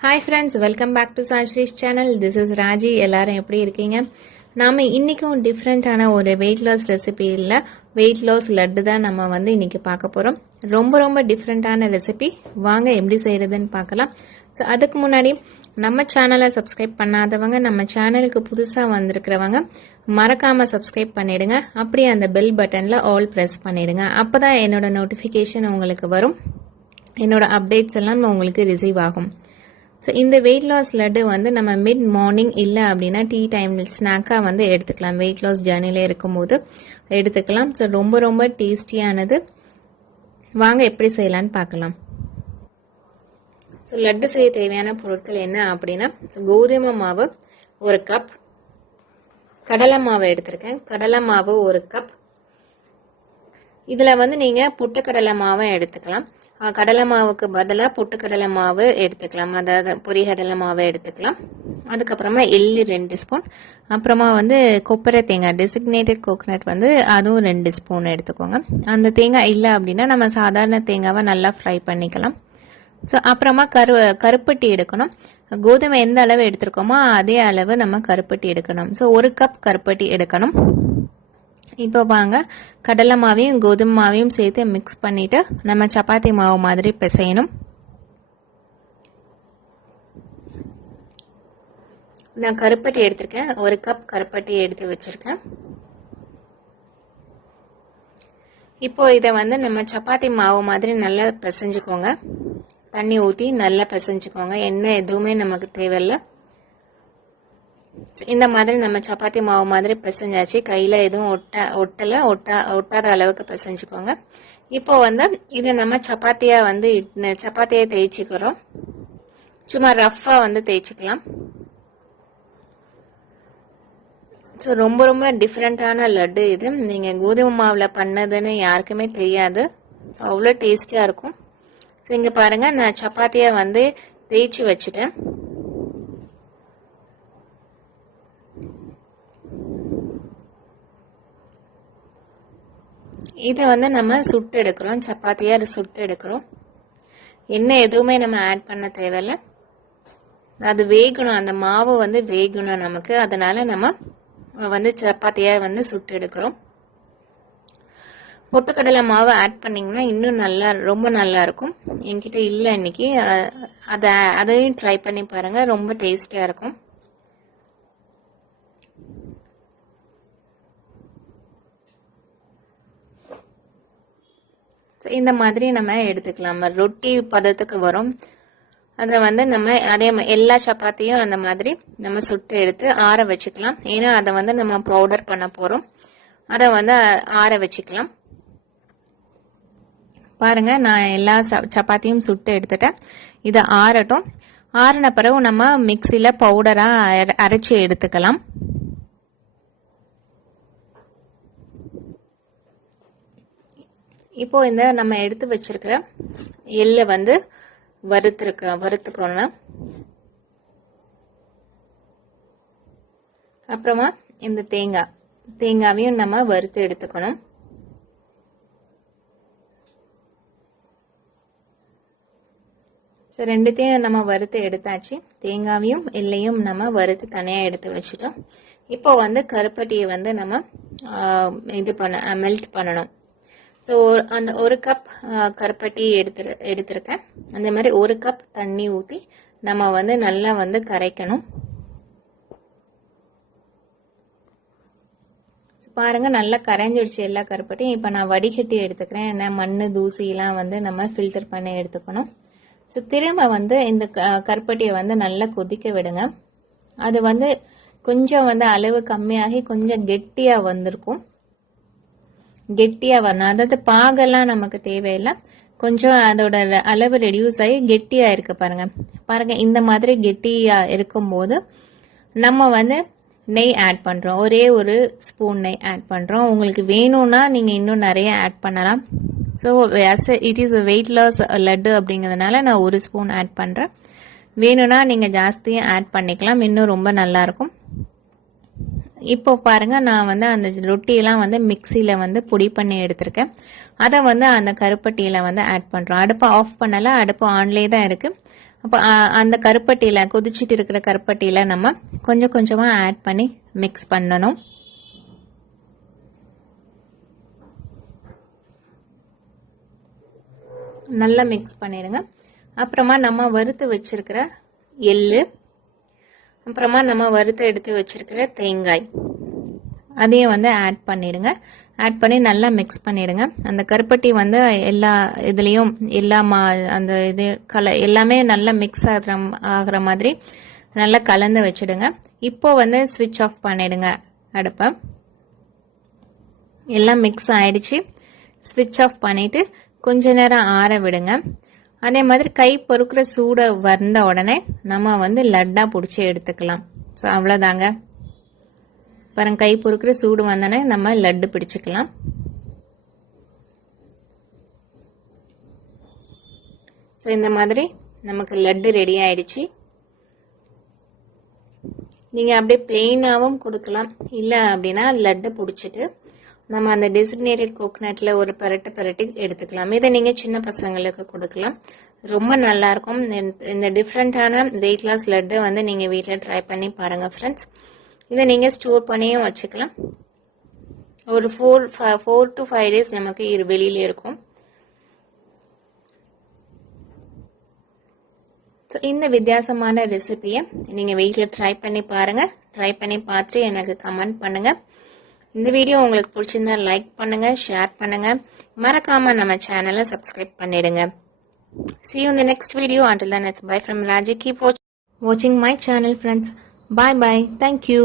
Hi friends, welcome back to Sai Sri'S channel. This is Raji. எல்லாரும் எப்படி இருக்கீங்க? நாம இன்னைக்கும் டிஃபரண்டான ஒரு weight loss ரெசிபி இல்ல weight loss லட்டு தான் நம்ம வந்து இன்னைக்கு பார்க்க போறோம். ரொம்ப டிஃபரண்டான ரெசிபி. வாங்க எப்படி செய்யறதுன்னு பார்க்கலாம். சோ அதுக்கு முன்னாடி நம்ம சேனலை சப்ஸ்கிரைப் பண்ணாதவங்க நம்ம சேனலுக்கு புதுசா வந்திருக்கிறவங்க மறக்காம சப்ஸ்கிரைப் பண்ணிடுங்க. அப்படியே அந்த பெல் பட்டன்ல ஆல் பிரஸ் பண்ணிடுங்க. அப்பதான் என்னோட நோட்டிஃபிகேஷன் உங்களுக்கு வரும். என்னோட அப்டேட்ஸ் எல்லாம் உங்களுக்கு ரிசீவ் ஆகும். ஸோ இந்த வெயிட் லாஸ் லட்டு வந்து நம்ம மிட் மார்னிங் இல்லை அப்படின்னா டீ டைம் ஸ்நாக்காக வந்து எடுத்துக்கலாம். வெயிட் லாஸ் ஜர்னியில் இருக்கும்போது எடுத்துக்கலாம். ஸோ ரொம்ப டேஸ்டியானது. வாங்க எப்படி செய்யலான்னு பார்க்கலாம். ஸோ லட்டு செய்ய தேவையான பொருட்கள் என்ன அப்படின்னா கோதுமை மாவு 1 கப், கடலை மாவு எடுத்திருக்கேன். கடலை மாவு 1 கப். இதில் வந்து நீங்கள் பொட்டுக்கடலை மாவை எடுத்துக்கலாம். கடலை மாவுக்கு பதிலாக பொட்டுக்கடலை மாவு எடுத்துக்கலாம். அதாவது பொரிகடலை மாவை எடுத்துக்கலாம். அதுக்கப்புறமா எள்ளு 2 ஸ்பூன், அப்புறமா வந்து கொப்பரை தேங்காய் டெசிக்னேட்டட் கோகனட் வந்து அதுவும் 2 ஸ்பூன் எடுத்துக்கோங்க. அந்த தேங்காய் இல்லை அப்படின்னா நம்ம சாதாரண தேங்காவை நல்லா ஃப்ரை பண்ணிக்கலாம். ஸோ அப்புறமா கருப்பட்டி எடுக்கணும். கோதுமை எந்த அளவு எடுத்துருக்கோமோ அதே அளவு நம்ம கருப்பட்டி எடுக்கணும். ஸோ 1 கப் கருப்பட்டி எடுக்கணும். இப்போ வாங்க கடலை மாவையும் கோதுமை மாவையும் சேர்த்து மிக்ஸ் பண்ணிட்டு நம்ம சப்பாத்தி மாவு மாதிரி பிசையணும். நான் கருப்பட்டி எடுத்திருக்கேன். 1 கப் கருப்பட்டி எடுத்து வச்சிருக்கேன். இப்போ இதை வந்து நம்ம சப்பாத்தி மாவு மாதிரி நல்லா பிசைஞ்சுக்கோங்க. தண்ணி ஊற்றி நல்லா பிசைஞ்சுக்கோங்க. எண்ணெய் எதுவுமே நமக்கு தேவையில்லை. இந்த மாதிரி நம்ம சப்பாத்தி மாவு மாதிரி பிசைஞ்சாச்சு. கையில எதுவும் ஒட்டாத அளவுக்கு பிசைஞ்சுக்கோங்க. இப்போ வந்து இதை நம்ம சப்பாத்தியை தேய்ச்சிக்கிறோம். சும்மா ரஃபா வந்து தேய்ச்சிக்கலாம். ஸோ ரொம்ப டிஃப்ரெண்டான லட்டு இது. நீங்க கோதுமை மாவுல பண்ணதுன்னு யாருக்குமே தெரியாது. ஸோ அவ்வளோ டேஸ்டியா இருக்கும். ஸோ இங்க பாருங்க, நான் சப்பாத்தியை வந்து தேய்ச்சி வச்சுட்டேன். இதை வந்து நம்ம சுட்டு எடுக்கிறோம். சப்பாத்தியா சுட்டு எடுக்கிறோம். எண்ணெய் எதுவுமே நம்ம ஆட் பண்ண தேவையில்லை. அது வேகணும், அந்த மாவு வந்து வேகணும் நமக்கு. அதனால நம்ம வந்து சப்பாத்தியா வந்து சுட்டு எடுக்கிறோம். பொட்டுக்கடலை மாவு ஆட் பண்ணீங்கன்னா இன்னும் ரொம்ப நல்லா இருக்கும். என்கிட்ட இல்லை இன்னைக்கு. அதையும் ட்ரை பண்ணி பாருங்க. ரொம்ப டேஸ்டியா இருக்கும். இந்த மாதிரி நம்ம எடுத்துக்கலாம். ரொட்டி பதத்துக்கு வரும். அதை வந்து நம்ம அதே எல்லா சப்பாத்தியும் அந்த மாதிரி நம்ம சுட்டு எடுத்து ஆற வச்சுக்கலாம். ஏன்னா அதை வந்து நம்ம பவுடர் பண்ண போறோம். அதை வந்து ஆற வச்சுக்கலாம். பாருங்க, நான் எல்லா சப்பாத்தியும் சுட்டு எடுத்துட்டேன். இதை ஆறட்டும். ஆறின பிறகு நம்ம மிக்சியில பவுடரா அரைச்சி எடுத்துக்கலாம். இப்போ இந்த நம்ம எடுத்து வச்சிருக்கிற எள்ளை வந்து வறுத்துக்கணும். அப்புறமா இந்த தேங்காவையும் நம்ம வறுத்து எடுத்துக்கணும். ஸோ ரெண்டுத்தையும் நம்ம வறுத்து எடுத்தாச்சு. தேங்காவையும் எள்ளையும் நம்ம வறுத்து தனியா எடுத்து வச்சுட்டோம். இப்போ வந்து கருப்பட்டியை வந்து நம்ம மெல்ட் பண்ணணும். ஸோ அந்த 1 கப் கருப்பட்டி எடுத்திருக்கேன். அந்த மாதிரி 1 கப் தண்ணி ஊற்றி நம்ம வந்து நல்லா வந்து கரைக்கணும். பாருங்க, நல்லா கரைஞ்சிடுச்சு எல்லா கருப்பட்டியும். இப்போ நான் வடிகட்டி எடுத்துக்கிறேன். ஏன்னா மண் தூசியெல்லாம் வந்து நம்ம ஃபில்டர் பண்ணி எடுத்துக்கணும். ஸோ திரும்ப வந்து இந்த கருப்பட்டியை வந்து நல்லா கொதிக்க விடுங்க. அது வந்து கொஞ்சம் வந்து அளவு கம்மியாகி கொஞ்சம் கெட்டியா வந்திருக்கும். கெட்டியா வரணும். அதாவது பாகெல்லாம் நமக்கு தேவையில்லை. கொஞ்சம் அதோட அளவு ரெடியூஸ் ஆகி கெட்டியா இருக்கு. பாருங்க இந்த மாதிரி கெட்டியா இருக்கும்போது நம்ம வந்து நெய் ஆட் பண்றோம். ஒரே 1 ஸ்பூன் நெய் ஆட் பண்றோம். உங்களுக்கு வேணும்னா நீங்க இன்னும் நிறைய ஆட் பண்ணலாம். So it is weight loss laddu அப்படிங்கிறதுனால நான் 1 ஸ்பூன் ஆட் பண்றேன். வேணும்னா நீங்க ஜாஸ்தியும் ஆட் பண்ணிக்கலாம். இன்னும் ரொம்ப நல்லா இருக்கும். இப்போ பாருங்க, நான் வந்து அந்த ரொட்டியெல்லாம் வந்து மிக்சியில வந்து பொடி பண்ணி எடுத்திருக்கேன். அதை வந்து அந்த கருப்பட்டியில வந்து ஆட் பண்றோம். அடுப்பை ஆஃப் பண்ணல, அடுப்பு ஆன்லேயே தான் இருக்கு. அப்போ அந்த கருப்பட்டியில் கொதிச்சுட்டு இருக்கிற கருப்பட்டியில் நம்ம கொஞ்சம் கொஞ்சமாக ஆட் பண்ணி மிக்ஸ் பண்ணணும். நல்லா மிக்ஸ் பண்ணிடுங்க. அப்புறமா நம்ம வறுத்து வச்சிருக்கிற எள்ளு, அப்புறமா நம்ம வறுத்து எடுத்து வச்சிருக்கிற தேங்காய் அதையும் வந்து ஆட் பண்ணிடுங்க. ஆட் பண்ணி நல்லா மிக்ஸ் பண்ணிடுங்க. அந்த கருப்பட்டி வந்து எல்லா இதுலேயும் அந்த இது எல்லாமே நல்லா மிக்ஸ் ஆகிற மாதிரி நல்லா கலந்து வச்சிடுங்க. இப்போ வந்து ஸ்விட்ச் ஆஃப் பண்ணிடுங்க அடுப்பை. எல்லாம் மிக்ஸ் ஆயிடுச்சு. ஸ்விட்ச் ஆஃப் பண்ணிட்டு கொஞ்ச நேரம் ஆற விடுங்க. அதே மாதிரி கை பொறுக்கிற சூட வந்த உடனே நம்ம வந்து லட்டா பிடிச்சி எடுத்துக்கலாம். ஸோ அவ்வளோதாங்க. பாருங்க, கை பொறுக்கிற சூடு வந்தோடனே நம்ம லட்டு பிடிச்சிக்கலாம். ஸோ இந்த மாதிரி நமக்கு லட்டு ரெடி ஆயிடுச்சு. நீங்கள் அப்படியே பிளெயினாகவும் கொடுக்கலாம், இல்லை அப்படின்னா லட்டு பிடிச்சிட்டு நம்ம அந்த டெசிக்னேட்டட் கோகனட்ல ஒரு பரட்டி எடுத்துக்கலாம். இதை நீங்கள் சின்ன பசங்களுக்கு கொடுக்கலாம். ரொம்ப நல்லா இருக்கும். இந்த டிஃப்ரெண்ட்டான வெயிட் லாஸ் லட்டு வந்து நீங்கள் வீட்டில் ட்ரை பண்ணி பாருங்கள் ஃப்ரெண்ட்ஸ். இதை நீங்கள் ஸ்டோர் பண்ணியும் வச்சுக்கலாம். ஒரு 4 to 5 days நமக்கு வெளியில இருக்கும். ஸோ இந்த வித்தியாசமான ரெசிபியை நீங்கள் வீட்டில் ட்ரை பண்ணி பாருங்கள். ட்ரை பண்ணி பார்த்துட்டு எனக்கு கமெண்ட் பண்ணுங்கள். இந்த வீடியோ உங்களுக்கு பிடிச்சிருந்தா லைக் பண்ணுங்க, ஷேர் பண்ணுங்க, மறக்காம நம்ம சேனலை சப்ஸ்கிரைப் பண்ணிடுங்க. See you in the next video. Until then, it's bye from Raji. Keep watching my channel, friends. Bye bye. Thank you.